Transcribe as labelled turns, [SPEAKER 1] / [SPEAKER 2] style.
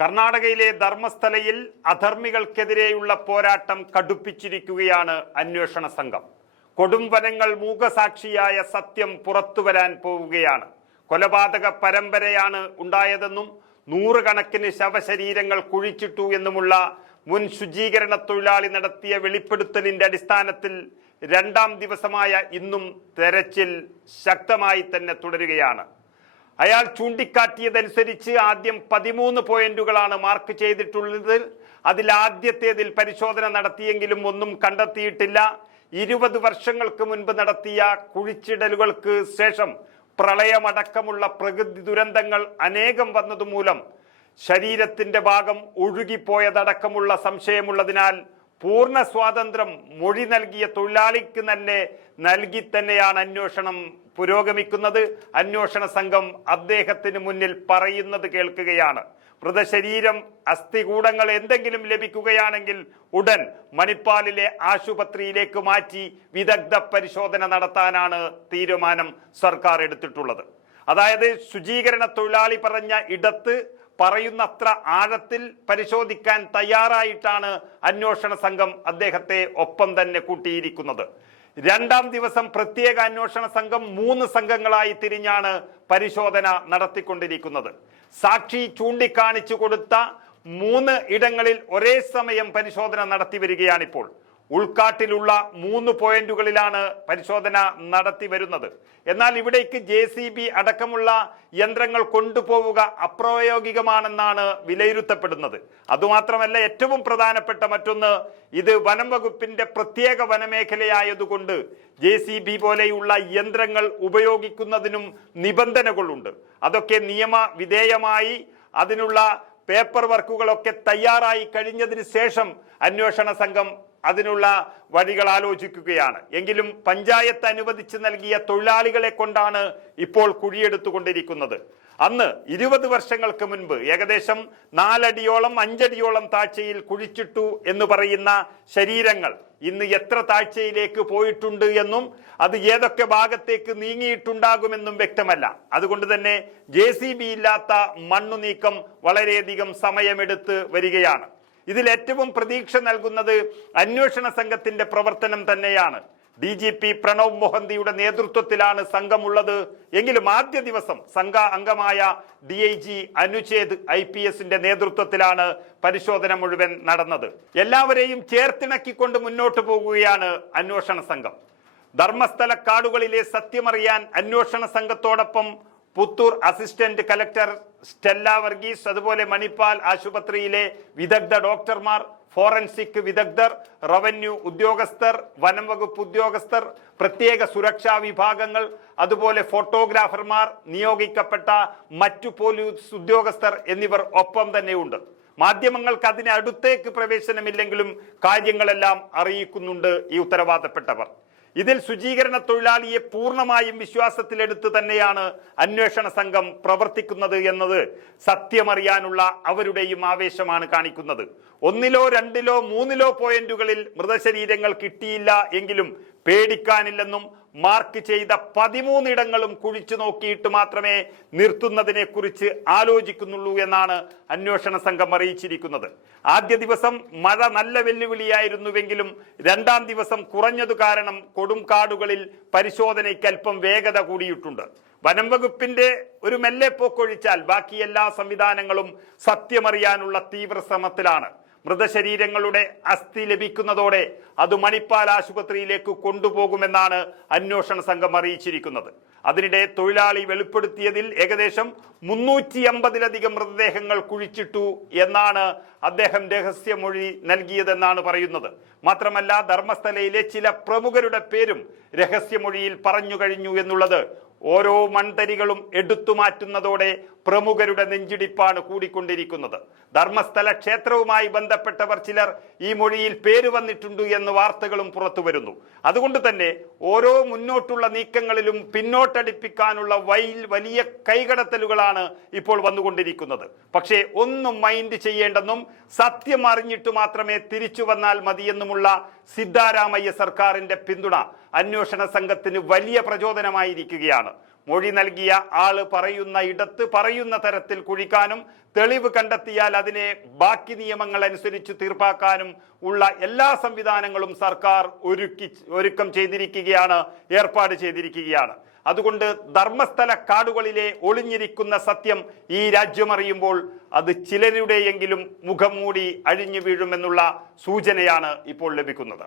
[SPEAKER 1] കർണാടകയിലെ ധർമ്മസ്ഥലയിൽ അധർമ്മികൾക്കെതിരെയുള്ള പോരാട്ടം കടുപ്പിച്ചിരിക്കുകയാണ് അന്വേഷണ സംഘം. കൊടുംവനങ്ങൾ മൂകസാക്ഷിയായ സത്യം പുറത്തുവരാൻ പോവുകയാണ്. കൊലപാതക പരമ്പരയാണ് ഉണ്ടായതെന്നും നൂറുകണക്കിന് ശവശരീരങ്ങൾ കുഴിച്ചിട്ടു എന്നുമുള്ള മുൻ ശുചീകരണ തൊഴിലാളി നടത്തിയ വെളിപ്പെടുത്തലിന്റെ അടിസ്ഥാനത്തിൽ രണ്ടാം ദിവസമായ ഇന്നും തെരച്ചിൽ ശക്തമായി തന്നെ തുടരുകയാണ്. അയാൾ ചൂണ്ടിക്കാട്ടിയതനുസരിച്ച് ആദ്യം പതിമൂന്ന് പോയിന്റുകളാണ് മാർക്ക് ചെയ്തിട്ടുള്ളത്. അതിൽ ആദ്യത്തേതിൽ പരിശോധന നടത്തിയെങ്കിലും ഒന്നും കണ്ടെത്തിയിട്ടില്ല. ഇരുപത് വർഷങ്ങൾക്ക് മുൻപ് നടത്തിയ കുഴിച്ചിടലുകൾക്ക് ശേഷം പ്രളയമടക്കമുള്ള പ്രകൃതി ദുരന്തങ്ങൾ അനേകം വന്നതുമൂലം ശരീരത്തിന്റെ ഭാഗം ഒഴുകിപ്പോയതടക്കമുള്ള സംശയമുള്ളതിനാൽ പൂർണ സ്വാതന്ത്ര്യം മൊഴി നൽകിയ തൊഴിലാളിക്ക് തന്നെ നൽകി തന്നെയാണ് അന്വേഷണം പുരോഗമിക്കുന്നത് അന്വേഷണ സംഘം അദ്ദേഹത്തിന് മുന്നിൽ പറയുന്നത് കേൾക്കുകയാണ്. മൃതശരീരം അസ്ഥികൂടങ്ങൾ എന്തെങ്കിലും ലഭിക്കുകയാണെങ്കിൽ ഉടൻ മണിപ്പാലിലെ ആശുപത്രിയിലേക്ക് മാറ്റി വിദഗ്ധ പരിശോധന നടത്താനാണ് തീരുമാനം സർക്കാർ എടുത്തിട്ടുള്ളത്. അതായത് ശുചീകരണ തൊഴിലാളി പറഞ്ഞ ഇടത്ത് പറയുന്നത്ര ആഴത്തിൽ പരിശോധിക്കാൻ തയ്യാറായിട്ടാണ് അന്വേഷണ സംഘം അദ്ദേഹത്തെ ഒപ്പം തന്നെ കൂട്ടിയിരിക്കുന്നത്. രണ്ടാം ദിവസം പ്രത്യേക അന്വേഷണ സംഘം മൂന്ന് സംഘങ്ങളായി തിരിഞ്ഞാണ് പരിശോധന നടത്തിക്കൊണ്ടിരിക്കുന്നത്. സാക്ഷി ചൂണ്ടിക്കാണിച്ചു കൊടുത്ത മൂന്ന് ഇടങ്ങളിൽ ഒരേ സമയം പരിശോധന നടത്തി വരികയാണിപ്പോൾ. ഉൾക്കാട്ടിലുള്ള മൂന്ന് പോയിന്റുകളിലാണ് പരിശോധന നടത്തി വരുന്നത്. എന്നാൽ ഇവിടേക്ക് ജെ സി ബി അടക്കമുള്ള യന്ത്രങ്ങൾ കൊണ്ടുപോവുക അപ്രായോഗികമാണെന്നാണ് വിലയിരുത്തപ്പെടുന്നത്. അതുമാത്രമല്ല ഏറ്റവും പ്രധാനപ്പെട്ട മറ്റൊന്ന് ഇത് വനം വകുപ്പിന്റെ പ്രത്യേക വനമേഖലയായതുകൊണ്ട് ജെ സി ബി പോലെയുള്ള യന്ത്രങ്ങൾ ഉപയോഗിക്കുന്നതിനും നിബന്ധനകളുണ്ട്. അതൊക്കെ നിയമവിധേയമായി അതിനുള്ള പേപ്പർ വർക്കുകളൊക്കെ തയ്യാറായി കഴിഞ്ഞതിന് ശേഷം അന്വേഷണ സംഘം അതിനുള്ള വഴികൾ ആലോചിക്കുകയാണ്. എങ്കിലും പഞ്ചായത്ത് അനുവദിച്ച് നൽകിയ തൊഴിലാളികളെ കൊണ്ടാണ് ഇപ്പോൾ കുഴിയെടുത്തുകൊണ്ടിരിക്കുന്നത്. അന്ന് ഇരുപത് വർഷങ്ങൾക്ക് മുൻപ് ഏകദേശം നാലടിയോളം അഞ്ചടിയോളം താഴ്ചയിൽ കുഴിച്ചിട്ടു എന്ന് പറയുന്ന ശരീരങ്ങൾ ഇന്ന് എത്ര താഴ്ചയിലേക്ക് പോയിട്ടുണ്ട് എന്നും അത് ഏതൊക്കെ ഭാഗത്തേക്ക് നീങ്ങിയിട്ടുണ്ടാകുമെന്നും വ്യക്തമല്ല. അതുകൊണ്ട് തന്നെ ജെ ഇല്ലാത്ത മണ്ണു നീക്കം വളരെയധികം സമയമെടുത്ത് വരികയാണ്. ഇതിൽ ഏറ്റവും പ്രതീക്ഷ നൽകുന്നത് അന്വേഷണ സംഘത്തിന്റെ പ്രവർത്തനം തന്നെയാണ്. ഡി ജി പി പ്രണവ് മൊഹന്തിയുടെ നേതൃത്വത്തിലാണ് സംഘമുള്ളത്. എങ്കിലും ആദ്യ ദിവസം സംഘ അംഗമായ D I G Anuchhed I P എസിന്റെ നേതൃത്വത്തിലാണ് പരിശോധന മുഴുവൻ നടന്നത്. എല്ലാവരെയും ചേർത്തിണക്കിക്കൊണ്ട് മുന്നോട്ട് പോകുകയാണ് അന്വേഷണ സംഘം. ധർമ്മസ്ഥല കാടുകളിലെ സത്യമറിയാൻ അന്വേഷണ സംഘത്തോടൊപ്പം Puthur assistant collector Stella Varghese അതുപോലെ മണിപ്പാൽ ആശുപത്രിയിലെ വിദഗ്ധ ഡോക്ടർമാർ ഫോറൻസിക് വിദഗ്ധർ റവന്യൂ ഉദ്യോഗസ്ഥർ വനം വകുപ്പ് ഉദ്യോഗസ്ഥർ പ്രത്യേക സുരക്ഷാ വിഭാഗങ്ങൾ അതുപോലെ ഫോട്ടോഗ്രാഫർമാർ നിയോഗിക്കപ്പെട്ട മറ്റു പോലീസ് ഉദ്യോഗസ്ഥർ എന്നിവർ ഒപ്പം തന്നെയുണ്ട്. മാധ്യമങ്ങൾക്ക് അതിന് അടുത്തേക്ക് പ്രവേശനമില്ലെങ്കിലും കാര്യങ്ങളെല്ലാം അറിയിക്കുന്നുണ്ട് ഈ ഉത്തരവാദപ്പെട്ടവർ. ഇതിൽ ശുചീകരണ തൊഴിലാളിയെ പൂർണമായും വിശ്വാസത്തിലെടുത്ത് തന്നെയാണ് അന്വേഷണ സംഘം പ്രവർത്തിക്കുന്നത് എന്നത് സത്യമറിയാനുള്ള അവരുടെയും ആവേശമാണ് കാണിക്കുന്നത്. ഒന്നിലോ രണ്ടിലോ മൂന്നിലോ പോയിന്റുകളിൽ മൃതശരീരങ്ങൾ കിട്ടിയില്ല എങ്കിലും പേടിക്കാനില്ലെന്നും മാർക്ക് ചെയ്ത പതിമൂന്നിടങ്ങളും കുഴിച്ചു നോക്കിയിട്ട് മാത്രമേ നിർത്തുന്നതിനെ കുറിച്ച് ആലോചിക്കുന്നുള്ളൂ എന്നാണ് അന്വേഷണ സംഘം അറിയിച്ചിരിക്കുന്നത്. ആദ്യ ദിവസം മഴ നല്ല വെല്ലുവിളിയായിരുന്നുവെങ്കിലും രണ്ടാം ദിവസം കുറഞ്ഞതു കാരണം കൊടുംകാടുകളിൽ പരിശോധനയ്ക്ക് അല്പം വേഗത കൂടിയിട്ടുണ്ട്. വനം വകുപ്പിന്റെ ഒരു മെല്ലെ പോക്കൊഴിച്ചാൽ ബാക്കി എല്ലാ സംവിധാനങ്ങളും സത്യമറിയാനുള്ള തീവ്ര ശ്രമത്തിലാണ് മൃതശരീരങ്ങളുടെ അസ്ഥി ലഭിക്കുന്നതോടെ അത് മണിപ്പാൽ ആശുപത്രിയിലേക്ക് കൊണ്ടുപോകുമെന്നാണ് അന്വേഷണ സംഘം അറിയിച്ചിരിക്കുന്നത്. അതിനിടെ തൊഴിലാളി വെളിപ്പെടുത്തിയതിൽ ഏകദേശം മുന്നൂറ്റി അമ്പതിലധികം മൃതദേഹങ്ങൾ കുഴിച്ചിട്ടു എന്നാണ് അദ്ദേഹം രഹസ്യമൊഴി നൽകിയതെന്നാണ് പറയുന്നത്. മാത്രമല്ല ധർമ്മസ്ഥലയിലെ ചില പ്രമുഖരുടെ പേരും രഹസ്യമൊഴിയിൽ പറഞ്ഞു കഴിഞ്ഞു എന്നുള്ളത് ഓരോ മൺതരികളും എടുത്തു മാറ്റുന്നതോടെ പ്രമുഖരുടെ നെഞ്ചിടിപ്പാണ് കൂടിക്കൊണ്ടിരിക്കുന്നത്. ധർമ്മസ്ഥല ക്ഷേത്രവുമായി ബന്ധപ്പെട്ടവർ ചിലർ ഈ മൊഴിയിൽ പേര് വന്നിട്ടുണ്ട് എന്ന് വാർത്തകളും പുറത്തു വരുന്നു. അതുകൊണ്ട് തന്നെ ഓരോ മുന്നോട്ടുള്ള നീക്കങ്ങളിലും പിന്നോട്ടടിപ്പിക്കാനുള്ള വൈൽ വലിയ കൈകടത്തലുകളാണ് ഇപ്പോൾ വന്നുകൊണ്ടിരിക്കുന്നത്. പക്ഷേ ഒന്നും മൈൻഡ് ചെയ്യേണ്ടെന്നും സത്യം അറിഞ്ഞിട്ട് മാത്രമേ തിരിച്ചു വന്നാൽ മതിയെന്നുമുള്ള സിദ്ധാരാമയ്യ സർക്കാരിന്റെ പിന്തുണ അന്വേഷണ സംഘത്തിന് വലിയ പ്രചോദനമായിരിക്കുകയാണ്. മൊഴി നൽകിയ ആൾ പറയുന്ന ഇടത്ത് പറയുന്ന തരത്തിൽ കുഴിക്കാനും തെളിവ് കണ്ടെത്തിയാൽ അതിനെ ബാക്കി നിയമങ്ങൾ അനുസരിച്ച് തീർപ്പാക്കാനും ഉള്ള എല്ലാ സംവിധാനങ്ങളും സർക്കാർ ഒരുക്കി ഒരുക്കം ചെയ്തിരിക്കുകയാണ് ഏർപ്പാട് ചെയ്തിരിക്കുകയാണ്. അതുകൊണ്ട് ധർമ്മസ്ഥല കാടുകളിലെ ഒളിഞ്ഞിരിക്കുന്ന സത്യം ഈ രാജ്യമറിയുമ്പോൾ അത് ചിലരുടെയെങ്കിലും മുഖം മൂടി അഴിഞ്ഞു വീഴുമെന്നുള്ള സൂചനയാണ് ഇപ്പോൾ ലഭിക്കുന്നത്.